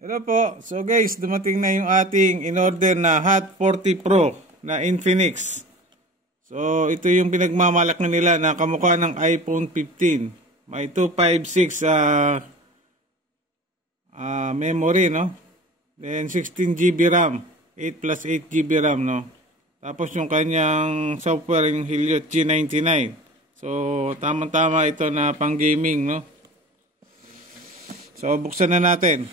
Hello po. So guys, dumating na yung ating in-order na Hot 40 Pro na Infinix. So ito yung pinagmamalak nila na kamukha ng iPhone 15. May 256 memory, no? Then 16 GB RAM, 8 plus 8 GB RAM, no? Tapos yung kanyang software yung Helio G99. So tama-tama ito na pang gaming, no? So buksan na natin.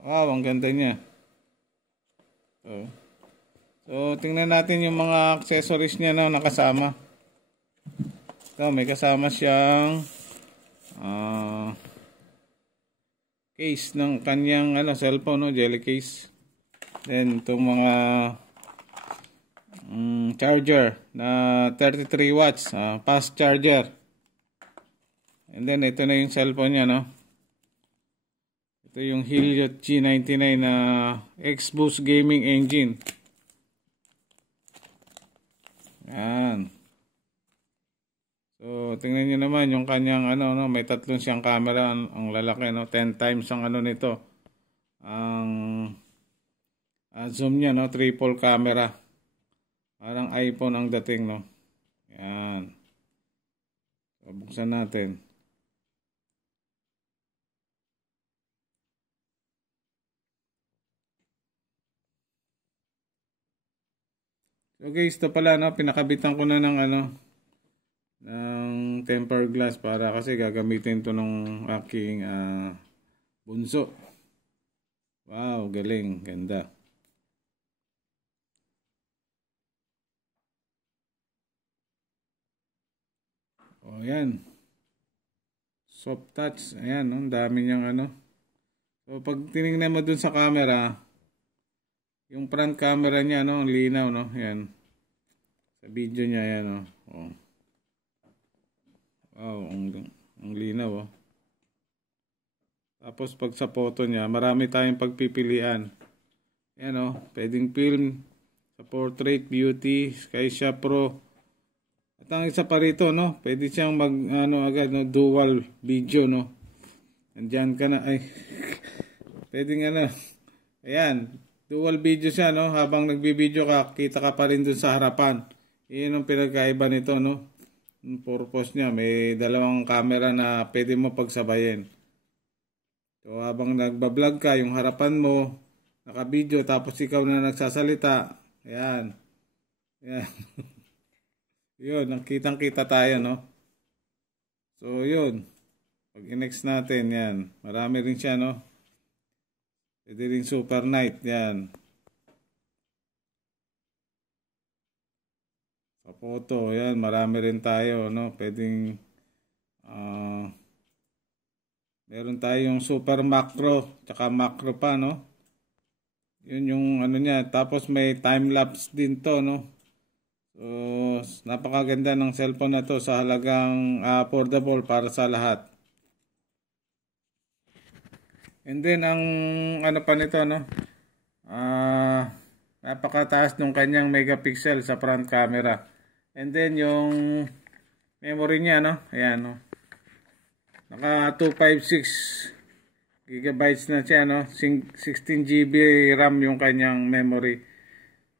Wow, ang ganda niya. So tingnan natin yung mga accessories niya na nakasama. So may kasama siyang case ng kanyang cellphone, no, jelly case. Then itong mga charger na 33 watts, fast charger. And then ito na yung cellphone niya, no. Ito yung Helio G99 na X-Boost Gaming Engine. Yan. So, tingnan nyo naman yung kanyang may tatlong siyang camera. Ang lalaki, no? 10 times ang nito. Ang zoom niya, no? Triple camera. Parang iPhone ang dating, no? Yan. So, buksan natin. So guys, ito pala, no, pinakabitan ko na ng ng tempered glass para kasi gagamitin to ng aking bunso. Wow, galing, ganda. Oh, yan. Soft touch, ayan, no, dami niyang So pag tiningnan mo dun sa camera, yung front camera niya, no, ang linaw, no, yan. Sa video niya, yan, no. Oh. Wow, ang linaw, oh. Tapos pag sa photo niya, marami tayong pagpipilian. Yan, oh, pwedeng film, sa portrait, beauty, Skyshot Pro. At ang isa pa rito, no, pwede siyang agad, no, dual video, no. Andiyan ka na, ay, pwedeng ayan. Dual video siya, no? Habang nagbibideo ka, kita ka pa rin dun sa harapan. Iyon ang pinagkaiba nito, no? Yung purpose niya, may dalawang camera na pwede mo pagsabayin. So, habang nagbablog ka, yung harapan mo, nakabideo, tapos ikaw na nagsasalita. Ayan. Ayan. Yun, nakitang-kita tayo, no? So, yun. Pag i-next natin, yan. Marami rin siya, no? Pwede rin super night, yan. Sa photo, yan, marami rin tayo, no? Pwedeng, meron tayong super macro, tsaka macro pa, no? Yun yung niya. Tapos may time-lapse din to, no? So, napakaganda ng cellphone na to sa halagang affordable para sa lahat. And then ang pa nito, no, napakataas nung kanyang megapixel sa front camera. And then yung memory niya, no, ayan, no, naka 256 gigabytes na siya, no, 16 GB RAM yung kanyang memory.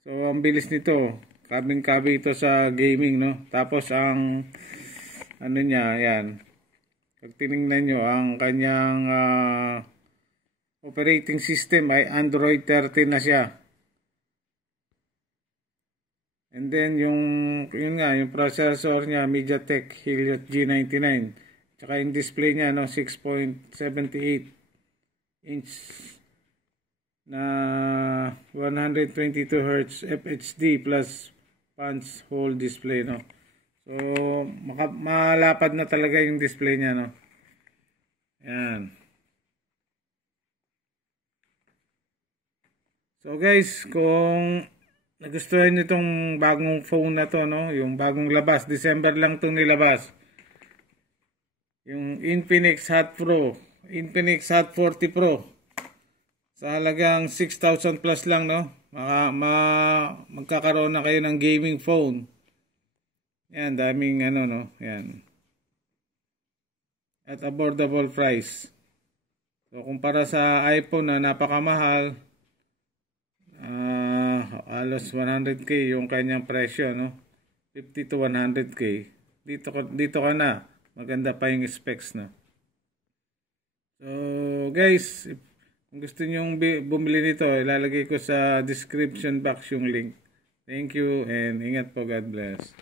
So ang bilis nito, kabing-kabi ito sa gaming, no. Tapos ang niya, ayan, pag tinignan nyo ang kanyang operating system ay Android 13 na siya. And then yung processor niya MediaTek Helio G99. Tsaka yung display niya, no, 6.78 inch na 122 Hz FHD plus punch hole display, no. So malapad na talaga yung display niya, no. Yan. So guys, kung nagustuhan nyo itong bagong phone na to, no, yung bagong labas, December lang itong nilabas, yung Infinix Hot 40 Pro, sa halagang 6,000 plus lang, no, magkakaroon na kayo ng gaming phone. Yan, daming no, yan, at affordable price. So, kumpara sa iPhone na napakamahal, halos 100k yung kanyang presyo, no? 50 to 100k. Dito ka na. Maganda pa yung specs, no? So, guys, kung gusto niyo bumili nito, ilalagay ko sa description box yung link. Thank you and ingat po. God bless.